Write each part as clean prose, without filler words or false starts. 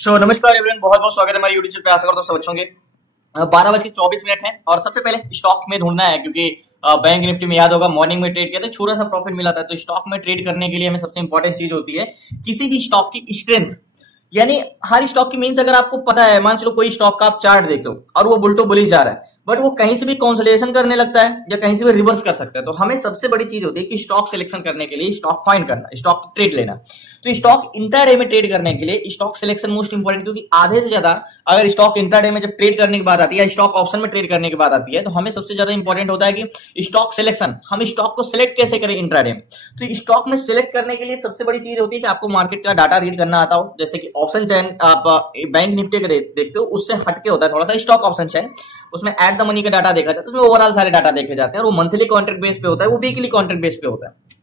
नमस्कार एवरीवन, बहुत बहुत स्वागत है हमारे यूट्यूब पे। आशा करता हूँ सब अच्छे होंगे। 12:24 है और सबसे पहले स्टॉक में ढूंढना है, क्योंकि बैंक निफ्टी में याद होगा मॉर्निंग में ट्रेड किया था, छोटा सा प्रॉफिट मिला था। तो स्टॉक में ट्रेड करने के लिए हमें सबसे इंपॉर्टेंट चीज होती है किसी भी स्टॉक की स्ट्रेंथ। यानी हर स्टॉक की मीन्स अगर आपको पता है, मान चलो कोई स्टॉक का आप चार्ट देखते हो और वो बुलटो बुलिश जा रहा है, बट वो कहीं से भी कंसोलिडेशन करने लगता है या कहीं से भी रिवर्स कर सकता है। तो हमें सबसे बड़ी चीज होती है कि स्टॉक सिलेक्शन करने के लिए स्टॉक फाइंड करना, स्टॉक ट्रेड लेना। तो स्टॉक इंट्राडे में ट्रेड करने के लिए स्टॉक सिलेक्शन मोस्ट इंपॉर्टेंट, क्योंकि आधे से ज्यादा अगर स्टॉक इंट्राडे में जब ट्रेड करने की बात आती है या स्टॉक ऑप्शन में ट्रेड करने की बात आती है, तो हमें सबसे ज्यादा इंपॉर्टेंट होता है कि स्टॉक सिलेक्शन, हम स्टॉक को सिलेक्ट कैसे करें इंट्राडे में। तो स्टॉक में सिलेक्ट करने के लिए सबसे बड़ी चीज होती है कि आपको मार्केट का डाटा रीड करना आता हो। जैसे कि ऑप्शन चैन आप बैंक निफ्टी का देखते हो, उससे हटके होता है थोड़ा सा स्टॉक ऑप्शन चैन। उसमें एट द मनी का डाटा देखा जाता है, उसमें ओवरऑल सारे डाटा देखे जाते हैं और वो मंथली कॉन्ट्रैक्ट बेस पे होता है, वो वीकली कॉन्ट्रैक्ट बेस पे होता है।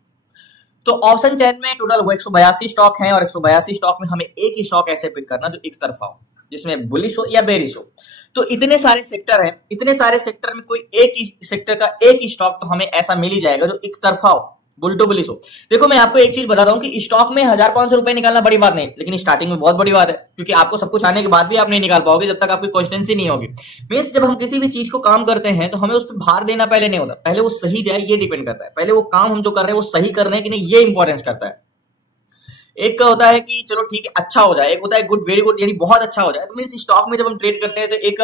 तो ऑप्शन चैन में टोटल वो 182 स्टॉक हैं और 182 स्टॉक में हमें एक ही स्टॉक ऐसे पिक करना जो एक तरफा हो, जिसमें बुलिश हो या बेरिश हो। तो इतने सारे सेक्टर हैं, इतने सारे सेक्टर में कोई एक ही सेक्टर का एक ही स्टॉक तो हमें ऐसा मिल ही जाएगा जो एक तरफा हो, बुलटो बुलिश हो। देखो मैं आपको एक चीज बताता हूं कि स्टॉक में 1500 रुपए निकालना बड़ी बात नहीं, लेकिन स्टार्टिंग में बहुत बड़ी बात है, क्योंकि आपको सब कुछ आने के बाद भी आप नहीं निकाल पाओगे जब तक आपकी कॉन्स्टेंसी नहीं होगी। मींस जब हम किसी भी चीज को काम करते हैं तो हमें उस पर भार देना पहले नहीं होता, पहले वो सही जाए ये डिपेंड करता है। पहले वो काम हम जो कर रहे हैं वो सही कर रहे हैं कि नहीं, ये इंपॉर्टेंस करता है। एक का होता है कि चलो ठीक है अच्छा हो जाए, एक होता है गुड वेरी गुड, यानी बहुत अच्छा हो जाए। तो मींस स्टॉक में जब हम ट्रेड करते हैं तो एक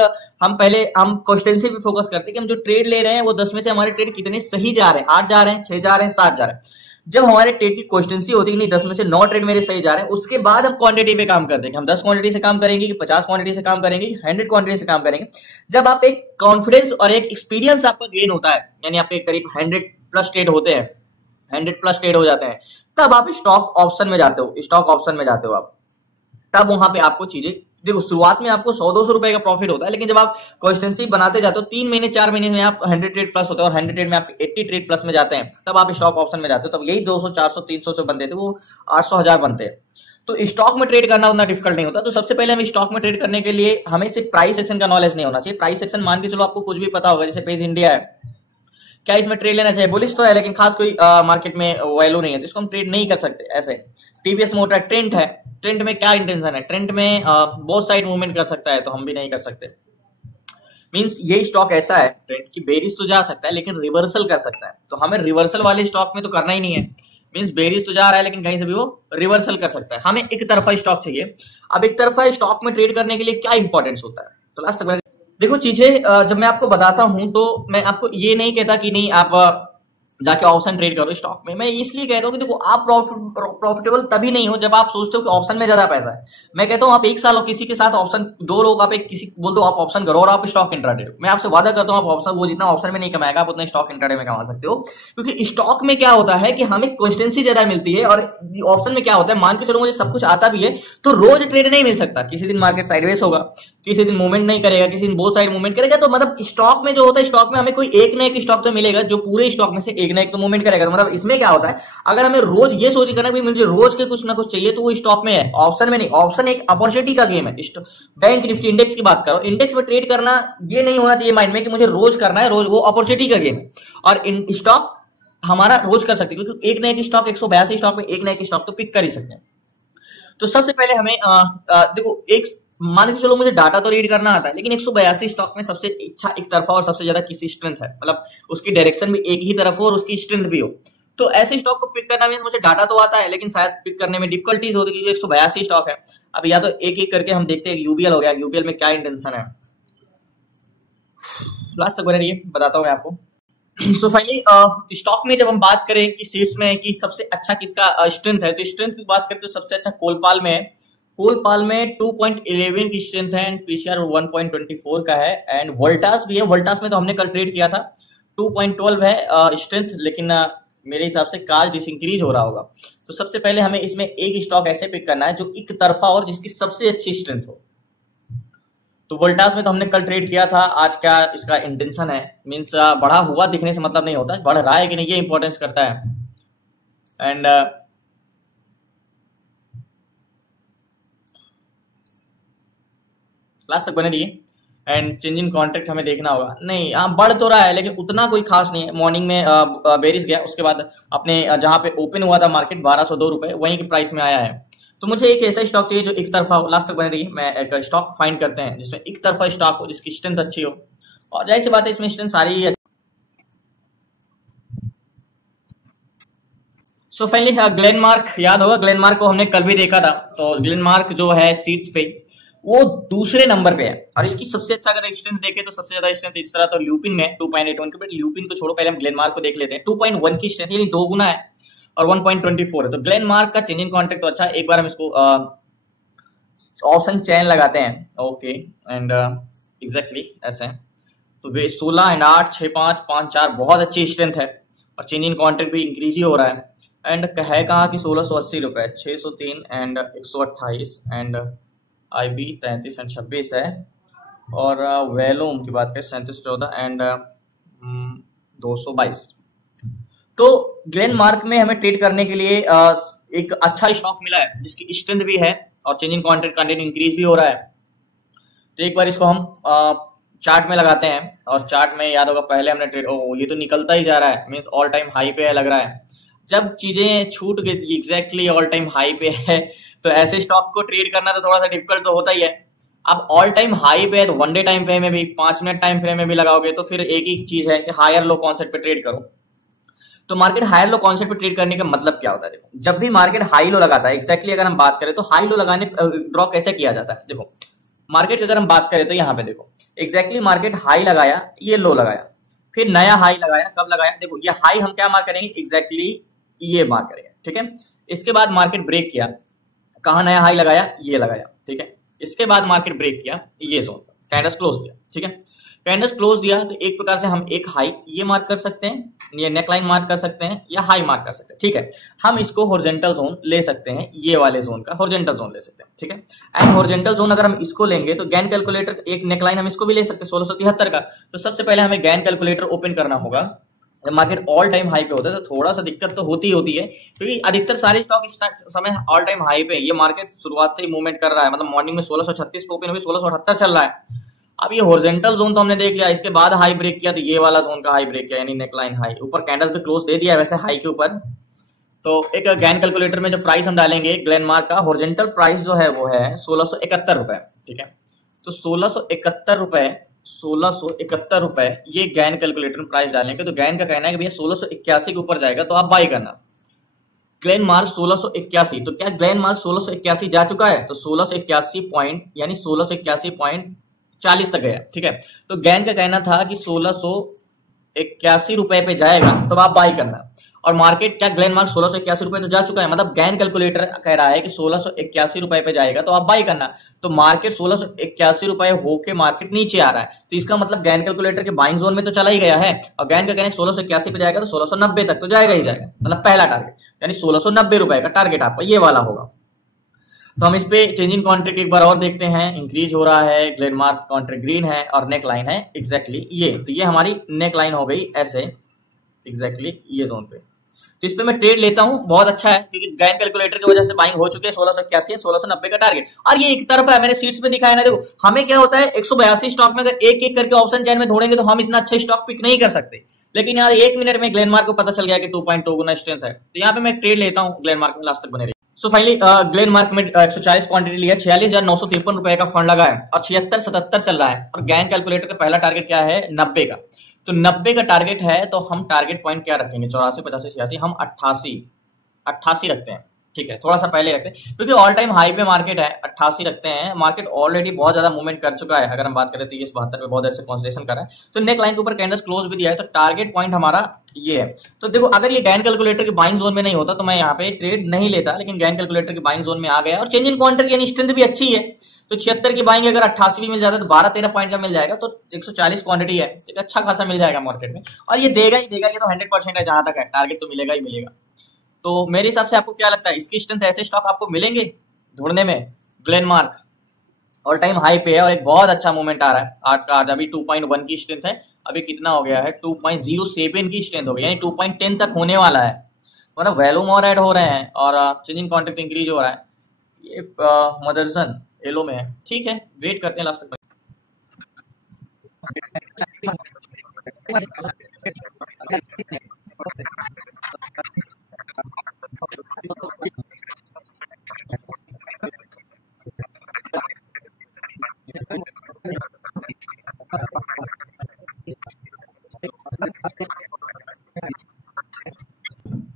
हम कॉन्स्टेंसी भी फोकस करते हैं कि हम जो ट्रेड ले रहे हैं वो 10 में से हमारे ट्रेड कितने सही जा रहे हैं, 8 जा रहे हैं, 6 जा रहे हैं, 7 जा रहे हैं। जब हमारे ट्रेड की कॉन्स्टेंसी होती है कि नहीं 10 में से 9 ट्रेड मेरे सही जा रहे हैं, उसके बाद हम क्वांटिटी पे काम करते हैं कि हम 10 क्वांटिटी से काम करेंगे कि 50 क्वांटिटी से काम करेंगे कि 100 क्वांटिटी से काम करेंगे। जब आप एक कॉन्फिडेंस और एक एक्सपीरियंस आपका गेन होता है, यानी आपके करीब 100+ ट्रेड होते हैं, 100+ ट्रेड हो जाते हैं, तब आप स्टॉक ऑप्शन में जाते हो। स्टॉक ऑप्शन में जाते हो आप, तब वहां पे आपको चीजें देखो, शुरुआत में आपको 100-200 रुपए का प्रॉफिट होता है, लेकिन जब आप कंसिस्टेंसी बनाते जाते हो 3 महीने 4 महीने में आप 100 ट्रेड प्लस होता है और 100 ट्रेड में आप 80 ट्रेड प्लस में जाते हैं, तब आप स्टॉक ऑप्शन में जाते हो। तब यही 200 400 300 से बनते थे वो 800 1000 बनते हैं। तो स्टॉक में ट्रेड करना उतना डिफिकल्ट नहीं होता। तो सबसे पहले हम स्टॉक में ट्रेड करने के लिए हमें सिर्फ प्राइस सेक्शन का नॉलेज नहीं होना चाहिए। प्राइस सेक्शन मान के चलो आपको कुछ भी पता होगा, जैसे पेज इंडिया है, क्या इसमें ट्रेड लेना चाहिए, बुलिश तो है लेकिन खास कोई मार्केट में वैल्यू नहीं है, तो इसको हम ट्रेड नहीं कर सकते। ऐसे टीवीएस मोटर ट्रेंड है, ट्रेंड में क्या इंटेंशन है, ट्रेंड में बोथ साइड मूवमेंट कर सकता है, तो हम भी नहीं कर सकते। मींस ये स्टॉक ऐसा है ट्रेंड की बेरिश तो जा सकता है लेकिन रिवर्सल कर सकता है, तो हमें रिवर्सल वाले स्टॉक में तो करना ही नहीं है। मींस बेरिश तो जा रहा है लेकिन कहीं से भी वो रिवर्सल कर सकता है, हमें एक तरफा स्टॉक चाहिए। अब एक तरफा स्टॉक में ट्रेड करने के लिए क्या इंपॉर्टेंस होता है, तो लास्ट तक देखो चीजें जब मैं आपको बताता हूं तो मैं आपको ये नहीं कहता कि नहीं आप जाके ऑप्शन ट्रेड करो स्टॉक में। मैं इसलिए कहता हूं कि देखो आप प्रॉफिटेबल तभी नहीं हो जब आप सोचते हो कि ऑप्शन में ज्यादा पैसा है। मैं कहता हूं आप एक साल किसी के साथ ऑप्शन, 2 लोग आप एक किसी बोल दो आप ऑप्शन करो और आप स्टॉक इंट्राडे, मैं आपसे वादा करता हूं आप ऑप्शन, वो जितना ऑप्शन में नहीं कमाएगा आप उतना स्टॉक इंट्राडे में कमा सकते हो। क्योंकि स्टॉक में क्या होता है कि हमें कंसिस्टेंसी ज्यादा मिलती है, और ऑप्शन में क्या होता है, मान के चलो मुझे सब कुछ आता भी है तो रोज ट्रेड नहीं मिल सकता। किसी दिन मार्केट साइडवेज होगा, किसी दिन मूवमेंट नहीं करेगा, किसी दिन बोथ साइड मूवमेंट करेगा। तो मतलब स्टॉक में जो होता है, स्टॉक में हमें कोई एक ना एक स्टॉक तो मिलेगा जो पूरे स्टॉक में से एक ना एक तो मूवमेंट करेगा। तो मतलब इसमें क्या होता है, अगर हमें रोज ये सोच करना कि मुझे रोज के कुछ ना कुछ चाहिए, तो वो स्टॉक में है, ऑप्शन में नहीं। ऑप्शन एक अपॉर्चुनिटी का गेम है। बैंक निफ्टी इंडेक्स की बात करो, इंडेक्स में ट्रेड करना ये नहीं होना चाहिए माइंड में कि मुझे रोज करना है, रोज, वो अपॉर्चुनिटी का गेम है। और स्टॉक हमारा रोज कर सकते हैं, क्योंकि एक ना एक स्टॉक 182 स्टॉक में एक ना एक स्टॉक तो पिक कर ही सकते हैं। तो सबसे पहले हमें देखो, एक मान के चलो मुझे डाटा तो रीड करना आता है, लेकिन 182 स्टॉक में सबसे अच्छा एक तरफा और सबसे ज्यादा किसी स्ट्रेंथ है, मतलब उसकी डायरेक्शन भी एक ही तरफ हो और उसकी स्ट्रेंथ भी हो। तो ऐसे स्टॉक को पिक करना, मुझे डाटा तो आता है लेकिन शायद पिक करने में डिफिकल्टीज होती है, क्योंकि 182 स्टॉक है। अब या तो एक एक करके हम देखते हैं। यूबीएल हो गया, यूबीएल में क्या इंटेंशन है, लास्ट तक बने रहिए, बताता हूं मैं आपको। सो फाइनली स्टॉक में जब हम बात करें कि शीर्ष में कि सबसे अच्छा किसका स्ट्रेंथ है, तो स्ट्रेंथ की बात करें तो सबसे अच्छा कोलपाल में है। कोलपाल में 2.11 की स्ट्रेंथ है एंड पीसीआर 1.24 का है, एंड वोल्टास भी है। वोल्टास में तो हमने कल ट्रेड किया था, 2.12 है स्ट्रेंथ, लेकिन मेरे हिसाब से काल डिसइंक्रीज हो रहा होगा। तो सबसे पहले हमें इसमें एक स्टॉक ऐसे पिक करना है जो एक तरफा और जिसकी सबसे अच्छी स्ट्रेंथ हो। तो वोल्टास में तो हमने कल ट्रेड किया था। आज क्या इसका इंटेंशन है, मींस बढ़ा हुआ दिखने से मतलब नहीं होता, बढ़ रहा है कि नहीं ये इंपॉर्टेंस करता है। एंड लास्ट तक बने रहिए। एंड चेंज इन कॉन्ट्रैक्ट हमें देखना होगा, नहीं यहाँ बढ़ तो रहा है लेकिन उतना कोई खास नहीं है। मॉर्निंग में बेरिस गया, उसके बाद अपने जहां पे ओपन हुआ था मार्केट 1202 रुपए, वहीं के प्राइस में आया है। तो मुझे एक ऐसा स्टॉक चाहिए जो एक तरफा हो, लास्ट तक बने रही। मैं एक स्टॉक फाइंड करते हैं जिसमें एक तरफा स्टॉक हो, जिसकी स्ट्रेंथ अच्छी हो, और जाहिर सी बात है इसमें स्ट्रेंथ सारी। सो फाइनली ग्लेनमार्क याद होगा, ग्लेनमार्क को हमने कल भी देखा था। तो ग्लेनमार्क जो है सीट्स पे वो दूसरे नंबर पे है, और इसकी सबसे अच्छा अगर स्ट्रेंथ देखे तो सबसे ज्यादा स्ट्रेंथ इस तरह तो ल्यूपिन में 2.81 की, बट ल्यूपिन को छोड़ो, पहले हम ग्लेनमार्क को देख लेते हैं। 2.1 की स्ट्रेंथ यानी 2 गुना है, और 1.24 है। तो ग्लेनमार्क का चेंजिंग कॉन्ट्रैक्ट तो अच्छा है। एक बार हम इसको ऑप्शन चेन लगाते हैं। ओके, एंड एग्जैक्टली ऐसे है। तो वे 16 एंड 8 6 5 5 4 बहुत अच्छी स्ट्रेंथ है, और चेंजिंग कॉन्ट्रैक्ट भी इंक्रीज ही हो रहा है। एंड है कहाँ की 1680 रुपए, 603 and 128, and I B 33 and 26 है। और वैल्यूम की बात करें 3714 एंड 222। तो ग्लेनमार्क में हमें ट्रेड करने के लिए एक अच्छा स्टॉक मिला है जिसकी स्ट्रेंथ भी है, और चेंजिंग कॉन्ट्रैक्ट कंटेंट इंक्रीज भी हो रहा है। तो एक बार इसको हम चार्ट में लगाते हैं, और चार्ट में याद होगा पहले हमने ट्रेड, ये तो निकलता ही जा रहा है, मीन्स ऑल टाइम हाई पे है लग रहा है। जब चीजें छूट गई एग्जैक्टली ऑल टाइम हाई पे है, तो ऐसे स्टॉक को ट्रेड करना तो थोड़ा सा डिफिकल्ट तो होता ही है। अब ऑल टाइम हाई पे है तो वन डे टाइम फ्रेम में भी, 5 मिनट टाइम फ्रेम में भी लगाओगे तो फिर एक ही चीज है कि हायर लो कॉन्सेप्ट पे ट्रेड करो। तो मार्केट हाई लो कॉन्सेप्ट पे ट्रेड करने का मतलब क्या होता है? देखो, जब भी मार्केट हाई लो लगाता है, एग्जैक्टली अगर हम बात करें तो हाई लो लगाने ड्रॉ कैसे किया जाता है? देखो, मार्केट की अगर हम बात करें तो यहाँ पे देखो, एग्जैक्टली मार्केट हाई लगाया, ये लो लगाया, फिर नया हाई लगाया। कब लगाया? देखो, ये हाई हम क्या मार्क करेंगे? एग्जैक्टली ये मार्क करेंगे, ठीक है। इसके बाद मार्केट ब्रेक किया, कहाँ नया हाई लगाया? ये लगाया, ठीक है। इसके बाद मार्केट ब्रेक किया ये जोन, कैंडल्स क्लोज दिया, ठीक है। कैंडल्स क्लोज दिया तो एक प्रकार से हम एक हाई ये मार्क कर सकते हैं, ये नेकलाइन मार्क कर सकते हैं, या हाई मार्क कर सकते हैं, ठीक है। हम इसको हॉरिजॉन्टल जोन ले सकते हैं, ये वाले जोन का हॉरिजॉन्टल जोन ले सकते हैं, ठीक है। एंड हॉरिजॉन्टल जोन अगर हम इसको लेंगे तो गैन कैलकुलेटर, एक नेकलाइन हम इसको भी ले सकते हैं 1673 का। तो सबसे पहले हमें गैन कैलकुलेटर ओपन करना होगा। जब मार्केट ऑल टाइम हाई पे होता है तो थोड़ा सा दिक्कत तो होती है, क्योंकि अधिकतर सारे स्टॉक इस समय ऑल टाइम हाई पे, ये मार्केट शुरुआत से ही मूवमेंट कर रहा है, मतलब मॉर्निंग में 1636 पे ओपन हुई, 1678 चल रहा है। अब ये हॉरिजॉन्टल जोन तो हमने देख लिया, इसके बाद हाई ब्रेक किया, तो ये वाला जोन का हाई ब्रेक किया, यानी नेकलाइन हाई, ऊपर कैंडल्स भी क्लोज दे दिया है वैसे हाई के ऊपर। तो एक गैन कैलकुलेटर में जो प्राइस हम डालेंगे ग्लेनमार्क का हॉरिजॉन्टल प्राइस जो है वो है 1671 रुपए, ठीक है। तो 1671 रुपए, 1671 रुपए ये गैन कैलकुलेटर में प्राइस डालेंगे। तो गैन का कहना है कि भैया 1681 के ऊपर जाएगा तो आप बाई करना। ग्लेनमार्क 1681, तो क्या ग्लेनमार्क 1681 जा चुका है? तो 1681 पॉइंट यानी 1681.40 तक गया, ठीक है। तो गैन का कहना था कि 1681 रुपए पे जाएगा तो आप बाई करना। और मार्केट क्या ग्लेनमार्क 1681 रुपए तो जा चुका है, मतलब गैन कैलकुलेटर कह रहा है कि 1681 रुपए पे जाएगा तो आप बाई करना। तो मार्केट 1681 रुपए होके मार्केट नीचे आ रहा है, तो इसका मतलब गैन कैलकुलेटर के बाइंग जोन में तो चला ही गया है। और गैन का कहना है 1681 पे जाएगा तो 1690 तक तो जाएगा ही जाएगा, मतलब पहला टारगेट, यानी 1690 रुपए का टारगेट आपका ये वाला होगा। तो हम इस पे चेंजिंग कॉन्ट्रैक्ट एक बार और देखते हैं, इंक्रीज हो रहा है, ग्लेनमार्क कॉन्ट्रैक्ट ग्रीन है, और नेक लाइन है एग्जैक्टली ये। तो ये हमारी नेक लाइन हो गई ऐसे एग्जैक्टली ये जोन पे। तो इस पे मैं ट्रेड लेता हूं, बहुत अच्छा है, क्योंकि गैन कैलकुलेटर की वजह से बाइंग हो चुकी है। 1681 1690 का टारगेट, और ये एक तरफ है, मैंने सीट्स में दिखाया ना। देखो हमें क्या होता है, 182 स्टॉक में अगर एक एक करके ऑप्शन चैन में ढूंढेंगे तो हम इतना अच्छा स्टॉक पिक नहीं कर सकते। लेकिन यार 1 मिनट में ग्लेनमार्क को पता चल गया कि 2.2 गुना स्ट्रेंथ है, तो यहाँ पे मैं ट्रेड लेता हूँ ग्लेनमार्क में, लास्ट तक बने रही। सो फाइनली ग्लेनमार्क में 140 क्वांटिटी लिया, 46,953 रुपए का फंड लगा है, और 7677 चल रहा है। और गैन कैलकुलेटर का पहला टारगेट क्या है? 90 का। तो 90 का टारगेट है, तो हम टारगेट पॉइंट क्या रखेंगे? 84 85 86, हम 88 रखते हैं, ठीक है। थोड़ा सा पहले रखते हैं क्योंकि ऑल टाइम हाई पे मार्केट है, 88 रखते हैं। मार्केट ऑलरेडी बहुत ज्यादा मूवमेंट कर चुका है, अगर हम बात करें तो ये 72 पे बहुत ऐसे कॉन्सेंट्रेशन कर रहा है। तो नेक लाइन के ऊपर कैंडल्स क्लोज भी दिया है, तो टारगेट पॉइंट हमारा ये है। तो देखो, अगर ये गैन कैलकुलेटर के बाइंग जोन में नहीं होता तो मैं यहाँ पे ट्रेड नहीं लेता, लेकिन गैन कैलकुलेटर के बाइंग जोन में आ गया, और चेंजिंग कॉन्ट्रैक्ट यानी स्ट्रेंथ भी अच्छी है। तो 76 की बाइंग अगर 88 भी मिल जाता है तो 12-13 पॉइंट का मिल जाएगा, तो 140 क्वांटिटी है, तो अच्छा खासा मिल जाएगा मार्केट में। और ये देगा ही देगा, ये तो 100% है, जहां तक है टारगेट तो मिलेगा ही मिलेगा। तो मेरे हिसाब से आपको क्या लगता है, इसकी स्ट्रेंथ ऐसे स्टॉक आपको मिलेंगे ढूंढने में? ग्लेनमार्क ऑल टाइम हाई पे है, और एक बहुत अच्छा मूवमेंट आ रहा है। आज अभी 2.1 की स्ट्रेंथ है, अभी कितना हो गया है? 2.07 की स्ट्रेंथ हो गई, यानी 2.10 तक होने वाला है। मतलब वैल्यूम और ऐड हो रहे हैं, और चेंजिंग कॉन्ट्रैक्ट इंक्रीज हो रहा है। ये मदरसन येलो में है, ठीक है, वेट करते हैं लास्ट तक।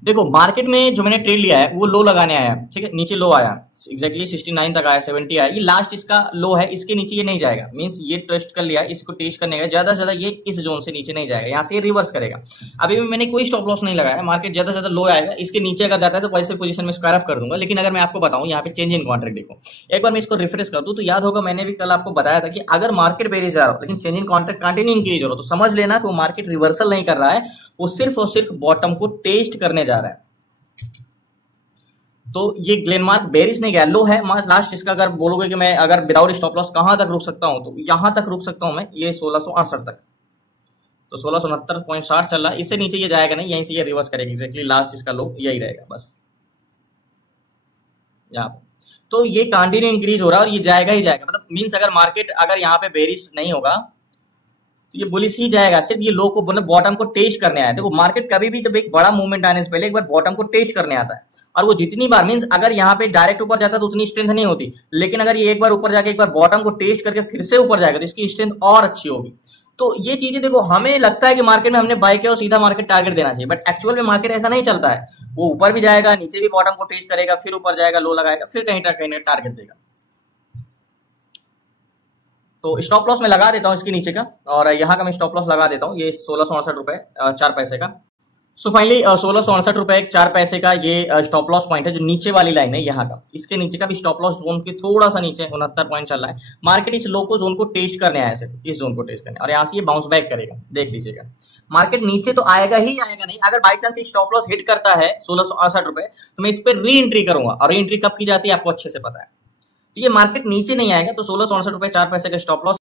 देखो मार्केट में जो मैंने ट्रेड लिया है वो लो लगाने आया, ठीक है, नीचे लो आया, एग्जैक्टली 69 तक आया, 70 आया, ये लास्ट इसका लो है, इसके नीचे ये नहीं जाएगा, मींस ये टेस्ट कर लिया, इसको टेस्ट करने का ज्यादा से ज्यादा ये इस जोन से नीचे नहीं जाएगा, यहाँ से ये रिवर्स करेगा। अभी भी मैंने कोई स्टॉप लॉस नहीं लगाया, मार्केट ज्यादा से ज्यादा लो आएगा, इसके नीचे अगर जाता है तो वैसे पोजीशन में स्क्वायर ऑफ कर दूंगा। लेकिन अगर मैं आपको बताऊं यहाँ पे चेंज इन कॉन्ट्रैक्ट देखो, एक बार मैं इसको रिफ्रेश कर दूं तो याद होगा मैंने भी कल आपको बताया था कि अगर मार्केट बेरिश जा रहा हो लेकिन change in contract continue increase हो रहा हो तो समझ लेना कि वो मार्केट रिवर्सल नहीं कर रहा है, वो सिर्फ और सिर्फ बॉटम को टेस्ट करने जा रहा है। तो ये ग्लेनमार्क बेरिश नहीं गया, लो है लास्ट इसका। अगर बोलोगे कि मैं अगर विदाउट स्टॉप लॉस कहां तक रुक सकता हूं तो यहां तक रुक सकता हूं मैं, ये 1668 तक, तो 1669.60 चल रहा है, इससे नीचे ये जाएगा नहीं, यहीं से ये रिवर्स करेगा, एग्जैक्टली लास्ट इसका लो यही रहेगा बस यहाँ पे। तो ये कंटिन्यू इंक्रीज हो रहा है और ये जाएगा ही जाएगा, मतलब मींस अगर मार्केट अगर यहाँ पे बेरिश नहीं होगा तो ये बुलिश ही जाएगा, सिर्फ ये लो को मतलब बॉटम को टेस्ट करने आया है। देखो मार्केट कभी भी जब एक बड़ा मूवमेंट आने से पहले एक बार बॉटम को टेस्ट करने आता है, और वो जितनी बार मींस अगर यहाँ पे डायरेक्ट ऊपर जाता तो उतनी स्ट्रेंथ नहीं होती, लेकिन अगर ये एक बार ऊपर जाके एक बार बॉटम को टेस्ट करके फिर से ऊपर जाएगा तो इसकी स्ट्रेंथ और अच्छी होगी। तो ये चीजें देखो, हमें लगता है कि मार्केट में हमने बाय किया और सीधा मार्केट टारगेट देना चाहिए, बट एक्चुअल में मार्केट ऐसा नहीं चलता है, वो ऊपर भी जाएगा, नीचे भी बॉटम को टेस्ट करेगा, फिर ऊपर जाएगा, लो लगाएगा, फिर कहीं कहीं टारगेट देगा। तो स्टॉप लॉस मैं लगा देता हूँ इसके नीचे का, और यहाँ का मैं स्टॉप लॉस लगा देता हूँ, ये 1668 रुपए 4 पैसे का। सो फाइनली 1668 रुपए 4 पैसे का ये स्टॉप लॉस पॉइंट है, जो नीचे वाली लाइन है यहाँ का, इसके नीचे का भी स्टॉप लॉस जोन के थोड़ा सा नीचे 69 पॉइंट चल रहा है। मार्केट इस लो को जोन को टेस्ट करने आया है, इस जोन को टेस्ट करने, और यहाँ से ये बाउंस बैक करेगा, देख लीजिएगा। मार्केट नीचे तो आएगा ही आएगा नहीं, अगर by chance stop loss hit करता है 1668 रुपए तो मैं इस पर री एंट्री करूंगा, और री एंट्री कब की जाती है आपको अच्छे से पता है। तो ये मार्केट नीचे नहीं आएगा तो 1668 रुपए 4 पैसे का स्टॉप लॉस।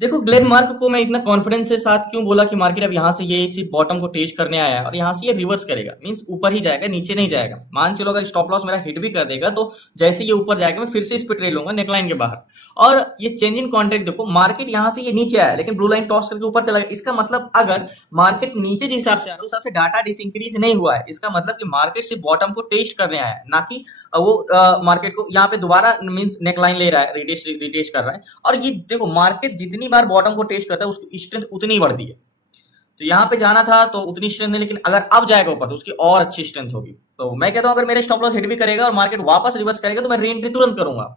देखो ग्लेन मार्क को मैं इतना कॉन्फिडेंस के साथ क्यों बोला कि मार्केट अब यहाँ से ये इसी बॉटम को टेस्ट करने आया है और यहाँ से ये रिवर्स करेगा, मींस ऊपर ही जाएगा, नीचे नहीं जाएगा। मान चलो अगर स्टॉप लॉस मेरा हिट भी कर देगा तो जैसे ये ऊपर जाएगा मैं फिर से इस पे ट्रेड लूंगा नेकलाइन के बाहर। और ये चेंज इन कॉन्ट्रैक्ट देखो, मार्केट यहाँ से ये नीचे आया लेकिन ब्लू लाइन टॉस करके ऊपर चला गया, इसका मतलब अगर मार्केट नीचे जिस हिसाब से आ रहा है उस हिसाब से डाटा डिसइंक्रीज नहीं हुआ है, इसका मतलब कि मार्केट से बॉटम को टेस्ट करने आया है, ना कि वो मार्केट को यहाँ पे दोबारा मींस नेकलाइन ले रहा है, रिटेस्ट कर रहा है। और ये देखो मार्केट जितनी बार बॉटम को टेस्ट करता है उसकी स्ट्रेंथ उतनी बढ़ती है, तो यहाँ पे जाना था तो उतनी स्ट्रेंथ नहीं, लेकिन अगर अब जाएगा ऊपर तो उसकी और अच्छी स्ट्रेंथ होगी। तो मैं कहता हूँ अगर मेरे स्टॉप लॉस हिट भी करेगा और मार्केट वापस रिवर्स करेगा तो मैं री एंट्री तुरंत करूंगा।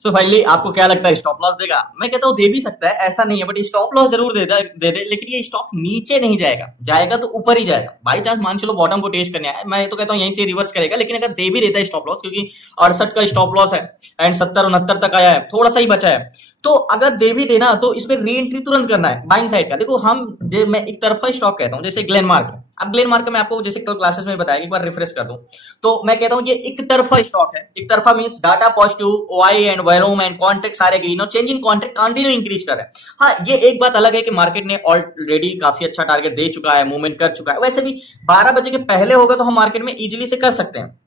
सो फाइनली आपको क्या लगता है स्टॉप लॉस देगा? मैं कहता हूँ दे भी सकता है, ऐसा नहीं है, बट स्टॉप लॉस जरूर दे दे, लेकिन ये स्टॉक नीचे नहीं जाएगा, जाएगा तो ऊपर ही जाएगा। बाई चांस मान चलो बॉटम को टेस्ट करने आया, मैं तो कहता हूँ यहीं से रिवर्स करेगा, लेकिन अगर दे भी देता है स्टॉप लॉस, क्योंकि 68 का स्टॉप लॉस है एंड 70 69 तक आया है, थोड़ा सा ही बचा है, तो अगर दे भी देना तो इसमें री एंट्री तुरंत करना है बाइंग साइड का। देखो हम मैं एक तरफा स्टॉक कहता हूँ, जैसे ग्लेनमार्क है। अब ग्लेनमार्क का मैं आपको जैसे कल क्लासेस में बताया, एक बार रिफ्रेश कर दूं तो मैं कहता हूं ये एक तरफा स्टॉक है। एक तरफा means data positive, OI and volume and contract सारे ग्रीन और change in contract continue increase कर रहे हैं। हाँ ये एक बात अलग है कि मार्केट ने ऑलरेडी काफी अच्छा टारगेट दे चुका है, मूवमेंट कर चुका है, वैसे भी 12 बजे के पहले होगा तो हम मार्केट में इजीली से कर सकते हैं।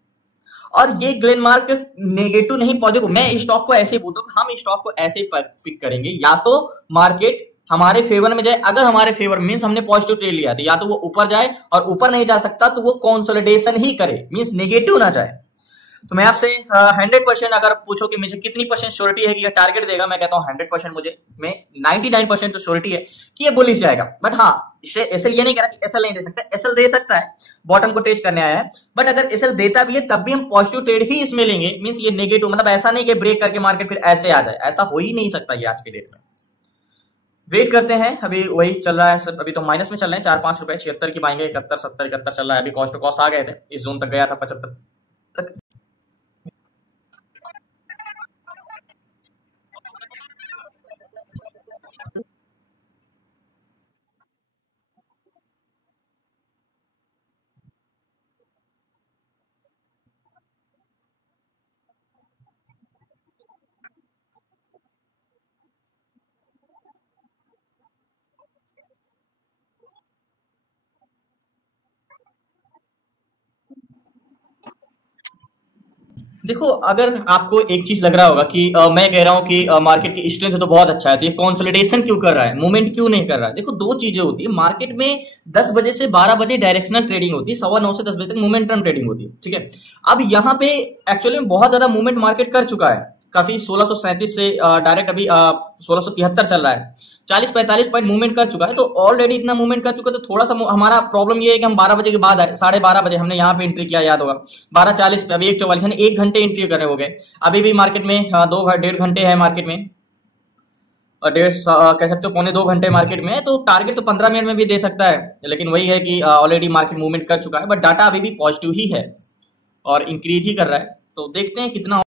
और ये ग्लेनमार्क नेगेटिव नहीं पॉजिटिव, मैं इस स्टॉक को ऐसे ही बोलता हूँ, हम इस स्टॉक को ऐसे ही पिक करेंगे, या तो मार्केट हमारे फेवर में जाए, अगर हमारे फेवर मींस हमने पॉजिटिव ट्रेड लिया तो या तो वो ऊपर जाए, और ऊपर नहीं जा सकता तो वो कंसोलिडेशन ही करे, मींस नेगेटिव ना जाए। तो मैं आपसे 100% अगर पूछो कि मुझे कितनी परसेंट श्योरिटी है कि ये टारगेट देगा, मैं कहता हूँ 100% मुझे, मैं 99% तो श्योरिटी है कि ये बुलिश जाएगा। बट हाँ एसएल ये नहीं कह रहा कि एसएल नहीं दे सकता, एसएल दे सकता है, बॉटम को टेस्ट करने आया है, बट अगर एसएल देता भी है तब भी हम पॉजिटिव ट्रेड ही इसमें लेंगे, मींस ये नेगेटिव, मतलब ऐसा नहीं कि ब्रेक करके मार्केट फिर ऐसे आ जाए, ऐसा हो ही नहीं सकता ये आज के डेट में। वेट करते हैं, अभी वही चल रहा है सर, अभी तो माइनस में चल रहे हैं, 4 5 रुपए 76 की पाएंगे, 71 70 71 चल रहा है, अभी कॉस्ट टू कॉस्ट आ गए थे, इस जोन तक गया था 75 तक। देखो, अगर आपको एक चीज लग रहा होगा कि मैं कह रहा हूँ कि मार्केट की स्ट्रेंथ तो बहुत अच्छा है, तो ये कंसोलिडेशन क्यों कर रहा है, मूवमेंट क्यों नहीं कर रहा है। देखो, दो चीजें होती है मार्केट में। 10 बजे से 12 बजे डायरेक्शनल ट्रेडिंग होती है, 9:15 से 10 बजे तक मोमेंटम ट्रेडिंग होती है, ठीक है। अब यहाँ पे एक्चुअली में बहुत ज्यादा मूवमेंट मार्केट कर चुका है, काफी 1637 से डायरेक्ट अभी 1673 चल रहा है, 40-45 पॉइंट मूवमेंट कर चुका है। तो ऑलरेडी इतना मूवमेंट कर चुका है, तो थोड़ा सा हमारा प्रॉब्लम ये है कि हम 12 बजे के बाद आए, 12:30 बजे हमने यहाँ पे एंट्री किया, याद होगा 12:40 पे, अभी 1:44 यानी 1 घंटे एंट्री करे हो गए। अभी भी मार्केट में 2-1.5 घंटे है मार्केट में, और कह सकते हो 1.25-2 घंटे मार्केट में है। तो टारगेट तो 15 मिनट में भी दे सकता है, लेकिन वही है कि ऑलरेडी मार्केट मूवमेंट कर चुका है, बट डाटा अभी भी पॉजिटिव ही है और इंक्रीज ही कर रहा है। तो देखते हैं कितना।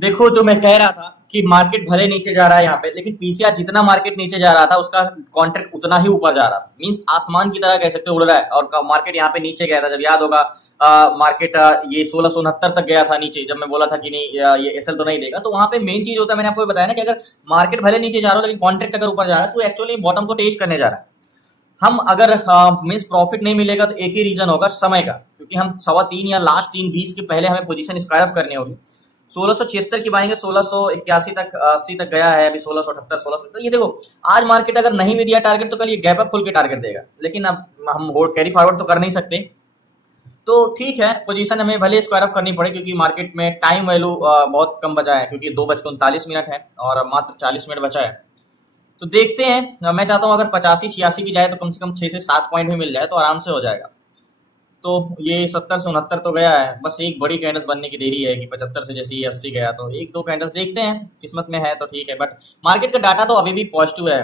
देखो, जो मैं कह रहा था कि मार्केट भले नीचे जा रहा है यहाँ पे, लेकिन पीसीआर जितना मार्केट नीचे जा रहा था उसका कॉन्ट्रैक्ट उतना ही ऊपर जा रहा था, मींस आसमान की तरह कह सकते हो उड़ रहा है। और मार्केट यहाँ पे नीचे गया था, जब याद होगा मार्केट ये 1669 तक गया था नीचे, जब मैं बोला था कि नहीं ये एसएल तो नहीं देगा। तो वहां पे मेन चीज होता है, मैंने आपको बताया ना कि अगर मार्केट भले नीचे जा रहा हो लेकिन कॉन्ट्रैक्ट अगर ऊपर जा रहा है तो एक्चुअली बॉटम को टेस्ट करने जा रहा है। हम अगर मीन्स प्रॉफिट नहीं मिलेगा तो एक ही रीजन होगा, समय का, क्योंकि हम 3:15 या लास्ट 3:20 के पहले हमें पोजीशन स्क्वायर ऑफ करनी होगी। 1676 की बाएंगे, 1681 तक 80 तक गया है, अभी 1678 16। तो ये देखो, आज मार्केट अगर नहीं भी दिया टारगेट तो कल ये गैप अप खुल के टारगेट देगा, लेकिन अब हम होल्ड कैरी फॉरवर्ड तो कर नहीं सकते। तो ठीक है, पोजीशन हमें भले स्क्वायर ऑफ करनी पड़े, क्योंकि मार्केट में टाइम वैल्यू बहुत कम बचा है, क्योंकि 2:39 है और मात्र 40 मिनट बचा है। तो देखते हैं, मैं चाहता हूं अगर 85-86 की जाए तो कम से कम 6 से 7 पॉइंट भी मिल जाए तो आराम से हो जाएगा। तो ये 70 से 69 तो गया है, बस एक बड़ी कैंडल्स बनने की देरी है कि 75 से जैसे ये 80 गया, तो 1-2 कैंडल्स देखते हैं, किस्मत में है तो ठीक है। बट मार्केट का डाटा तो अभी भी पॉजिटिव है,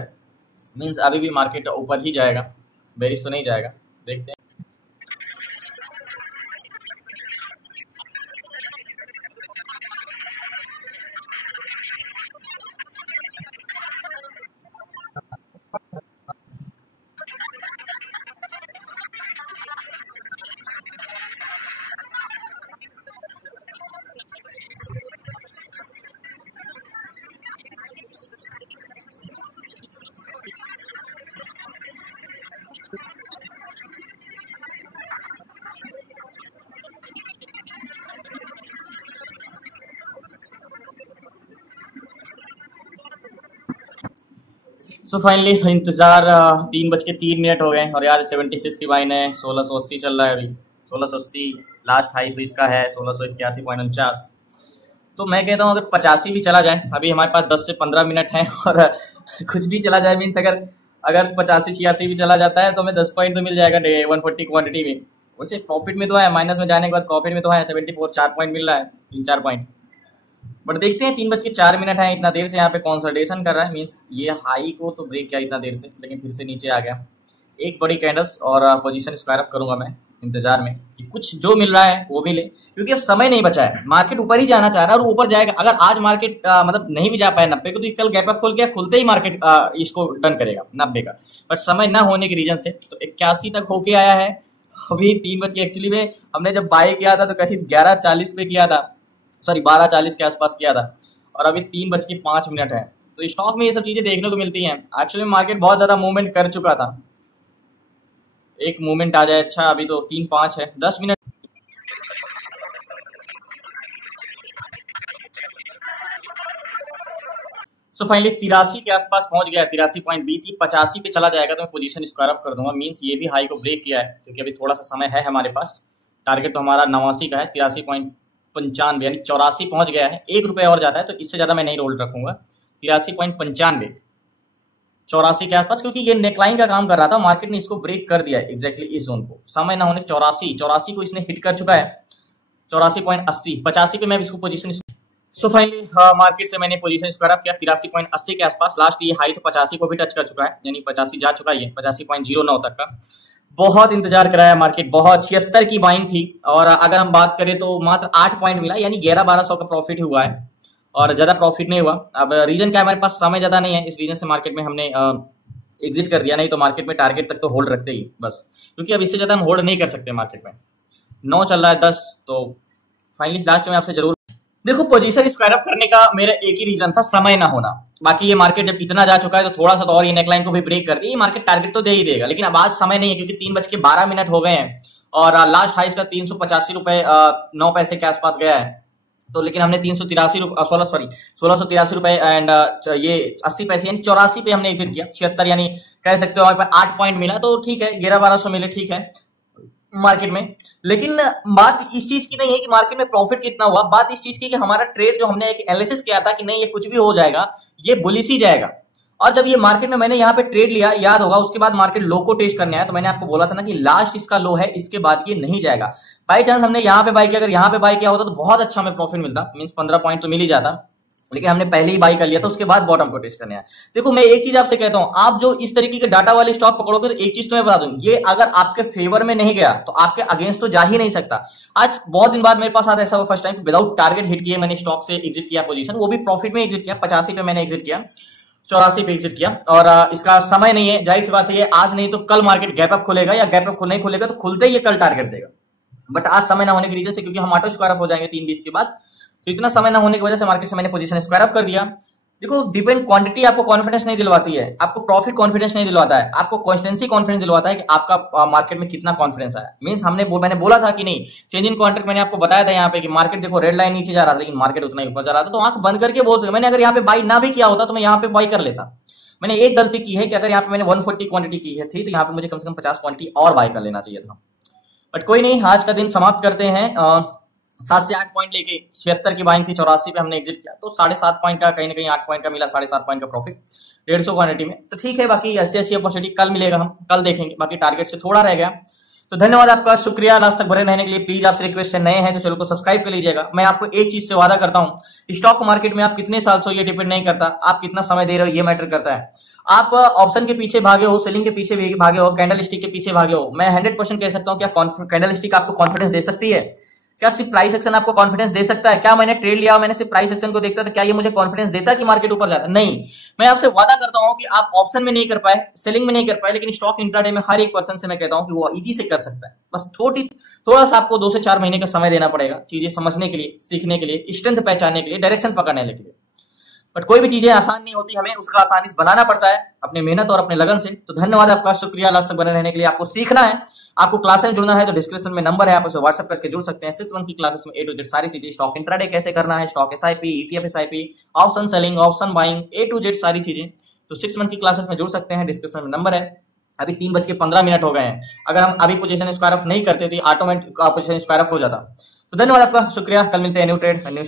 मीन्स अभी भी मार्केट ऊपर ही जाएगा, बेरिश तो नहीं जाएगा, देखते हैं। सो फाइनली इंतजार 3:03 हो गए, और यार 76 की बाइन है, 1680 चल रहा है अभी, 1680 लास्ट हाई तो इसका है 1681.49। तो मैं कहता हूँ अगर 85 भी चला जाए, अभी हमारे पास 10 से 15 मिनट है, और कुछ भी चला जाए, मीन्स अगर अगर 85-86 भी चला जाता है तो हमें 10 पॉइंट तो मिल जाएगा 140 क्वांटिटी में। वैसे प्रॉफिट में तो है, माइनस में जाने के बाद प्रॉफिट में तो है 74, 4 पॉइंट मिल रहा है, 3-4 पॉइंट। बट देखते हैं, 3:04 है, इतना देर से यहाँ पे कंसल्टेशन कर रहा है, मीन्स ये हाई को तो ब्रेक किया इतना देर से, लेकिन फिर से नीचे आ गया। एक बड़ी कैंडल्स और पोजीशन स्क्वायर अप करूंगा मैं इंतजार में कि कुछ जो मिल रहा है वो मिले, क्योंकि अब समय नहीं बचा है, मार्केट ऊपर ही जाना चाह रहा है और ऊपर जाएगा। अगर आज मार्केट मतलब नहीं भी जा पाया 90 को, तो कल गैप अप खोल के खुलते ही मार्केट इसको डन करेगा 90 का। बट समय ना होने के रीजन से तो 81 तक होके आया है। अभी 3 बज के एक्चुअली में हमने जब बाय किया था तो करीब 11:40 पे किया था, सॉरी 12:40 के आसपास किया था, और अभी 3:05 है। तो स्टॉक में ये सब चीजें देखने को मिलती हैं। एक्चुअली मार्केट बहुत ज्यादा मूवमेंट कर चुका था, एक मूवमेंट आ जाए अच्छा। अभी तो 3-5 है, 10 मिनट। सो फाइनली 83 के आसपास पहुंच गया, 83.20। 85 पे चला जाएगा तो मैं पोजीशन स्क्वायर ऑफ कर दूंगा। मींस ये भी हाई को ब्रेक किया है, क्योंकि अभी थोड़ा सा समय है हमारे पास। टारगेट तो हमारा 89 का है, 83.95 यानी 84 पहुंच गया है। 1 रुपये और जाता है तो इससे ज्यादा मैं नहीं रोल रखूंगा। 83.95 84 के आसपास, क्योंकि ये नेकलाइन का काम कर रहा था। मार्केट ने इसको ब्रेक कर दिया है एग्जैक्टली इस जोन को। समय ना होने 84 को इसने हिट कर चुका है। 84.80 85 पे मैं इसको पोजीशन। सो फाइनली मार्केट से मैंने पोजीशन स्क्वायर ऑफ किया 83.80 के आसपास। लास्ट ये हाई तो 85 को भी टच कर चुका है, यानी 85 जा चुका है ये 85.09 तक का। बहुत इंतजार कराया मार्केट, बहुत। 76 की बाइंग थी, और अगर हम बात करें तो मात्र 8 पॉइंट मिला, यानी 1100-1200 का प्रॉफिट हुआ है, और ज्यादा प्रॉफिट नहीं हुआ। अब रीजन क्या है, हमारे पास समय ज्यादा नहीं है, इस रीजन से मार्केट में हमने एग्जिट कर दिया। नहीं तो मार्केट में टारगेट तक तो होल्ड रखते ही बस, क्योंकि अब इससे ज्यादा हम होल्ड नहीं कर सकते मार्केट में। 9 चल रहा है, 10। तो फाइनली लास्ट में आपसे जरूर देखो, पोजीशन स्क्वायर ऑफ करने का मेरा एक ही रीजन था, समय ना होना। बाकी ये मार्केट जब इतना जा चुका है तो थोड़ा सा तो और ये नेकलाइन को भी ब्रेक कर दी। ये मार्केट टारगेट तो दे ही देगा, लेकिन अब आज समय नहीं है, क्योंकि 3:12 हो गए हैं, और लास्ट हाई इसका 385 रुपए 9 पैसे के आसपास गया है। तो लेकिन हमने 1683 रुपए एंड ये 80 पैसे यानी 84 पे हमने एग्जिट किया। 76 यानी कह सकते हो हमारे पास 8 पॉइंट मिला, तो ठीक है, 1100-1200 मिले, ठीक है मार्केट में। लेकिन बात इस चीज की नहीं है कि मार्केट में प्रॉफिट कितना हुआ, बात इस चीज की कि हमारा ट्रेड जो हमने एक एनालिसिस किया था कि नहीं ये कुछ भी हो जाएगा, ये बुलिश ही जाएगा। और जब ये मार्केट में मैंने यहाँ पे ट्रेड लिया, याद होगा, उसके बाद मार्केट लो को टेस्ट करने आया, तो मैंने आपको बोला था ना कि लास्ट इसका लो है, इसके बाद ये नहीं जाएगा। बाई चांस हमने यहाँ पे बाई किया, अगर यहाँ पे बाई किया होता तो बहुत अच्छा हमें प्रॉफिट मिलता, मींस 15 पॉइंट तो मिल ही जाता। लेकिन हमने पहले ही बाई कर लिया था, उसके बाद बॉटम को टेस्ट करने आया। देखो, मैं एक चीज आपसे कहता हूं, आप जो इस तरीके के डाटा वाले स्टॉक पकड़ोगे तो एक चीज तो मैं बता दूं, ये अगर आपके फेवर में नहीं गया तो आपके अगेंस्ट तो जा ही नहीं सकता। आज बहुत दिन बाद मेरे पास आता ऐसा हुआ first time, without target hit किए मैंने स्टॉक से एग्जिट किया पोजीशन, वो भी प्रॉफिट में एग्जिट किया। 85 पे मैंने एग्जिट किया, 84 पे एग्जिट किया, और इसका समय नहीं है। जाहिर सी बात है, आज नहीं तो कल मार्केट गैप अप खुलेगा, या गैप अप नहीं खुलेगा तो खुलते ही ये कल टारगेट देगा। बट आज समय ना होने की रीजन से, क्योंकि हम ऑटो स्क्वायर ऑफ हो जाएंगे 3:20 के बाद, तो इतना समय ना होने की वजह से मार्केट से मैंने पोजीशन स्क्वायर ऑफ कर दिया। देखो, डिपेंड क्वांटिटी आपको कॉन्फिडेंस नहीं दिलवाती है, आपको प्रॉफिट कॉन्फिडेंस नहीं दिलवाता है, आपको कॉन्स्टेंसी कॉन्फिडेंस दिलवाता है कि आपका मार्केट में कितना कॉन्फिडेंस आया। मींस मैंने बोला था कि नहीं, चेंज इन कॉन्ट्रैक्ट मैंने आपको बताया था यहाँ पे कि मार्केट देखो रेड लाइन नीचे जा रहा था, लेकिन मार्केट उतना ही ऊपर जा रहा था, तो आंख बंद करके बोल सकते। मैंने अगर यहाँ पे बाई ना भी किया होता तो मैं यहाँ पे बाई कर लेता। मैंने एक गलती की है कि अगर यहाँ पे मैंने 140 क्वांटिटी की है थी, तो यहाँ पे मुझे कम से कम 50 क्वांटिटी और बाई कर लेना चाहिए था। बट कोई नहीं, आज का दिन समाप्त करते हैं। 7 से 8 पॉइंट लेके 76 की बाइंग थी, 84 पे हमने एग्जिट किया, तो 7.5 पॉइंट का, कहीं ना कहीं 8 पॉइंट का मिला, 7.5 पॉइंट का प्रॉफिट 150 क्वांटिटी में। तो ठीक है, बाकी ऐसी अच्छी अपॉर्चुनिटी कल मिलेगा, हम कल देखेंगे। बाकी टारगेट से थोड़ा रह गया, तो धन्यवाद आपका, शुक्रिया लास्ट तक बने रहने के लिए। प्लीज आपसे रिक्वेस्ट है, नए हैं तो चैनल को सब्सक्राइब कर लीजिएगा। मैं आपको एक चीज से वादा करता हूं, स्टॉक मार्केट में आप कितने साल से हो ये डिपेंड नहीं करता, आप कितना समय दे रहे हो ये मैटर करता है। आप ऑप्शन के पीछे भागे हो, सेलिंग के पीछे भागे हो, कैंडल स्टिक के पीछे भागे हो, मैं 100% कह सकता हूं, क्या कैंडल स्टिक आपको कॉन्फिडेंस दे सकती है? क्या सिर्फ प्राइस एक्शन आपको कॉन्फिडेंस दे सकता है? क्या मैंने ट्रेड लिया, मैंने सिर्फ प्राइस एक्शन को देखता था, क्या ये मुझे कॉन्फिडेंस देता है कि मार्केट ऊपर जाता है? नहीं। मैं आपसे वादा करता हूं कि आप ऑप्शन में नहीं कर पाए, सेलिंग में नहीं कर पाए, लेकिन स्टॉक इंट्राडे में हर एक पर्सन से मैं कहता हूं कि वो इजी से कर सकता है। बस थोड़ा सा आपको 2 से 4 महीने का समय देना पड़ेगा, चीजें समझने के लिए, सीखने के लिए, स्ट्रेंथ पहचानने के लिए, डायरेक्शन पकड़ने के लिए। बट कोई भी चीजें आसान नहीं होती, हमें उसका आसानी से बनाना पड़ता है अपने मेहनत और अपने लगन से। तो धन्यवाद आपका, शुक्रिया लास्ट तक बने रहने के लिए। आपको सीखना है, आपको क्लास में जुड़ना है, तो डिस्क्रिप्शन में नंबर है, आप उसे व्हाट्सएप करके जुड़ सकते हैं। 6 मंथ की क्लासेस में A to Z सारी चीजें, स्टॉक इंट्राडे कैसे करना है, stock SIP, ETF SIP, option selling, option buying, A to Z सारी चीजें, तो 6 मंथ की क्लासेस में जुड़ सकते हैं। डिस्क्रिप्शन में नंबर है। अभी 3:15 हो गए हैं, अगर हम अभी पोजीशन स्क्वायर ऑफ नहीं करते तो ऑटोमेटिक पोजीशन स्क्वायर ऑफ हो जाता। तो धन्यवाद आपका, शुक्रिया, कल मिलते हैं न्यू ट्रेड न्यू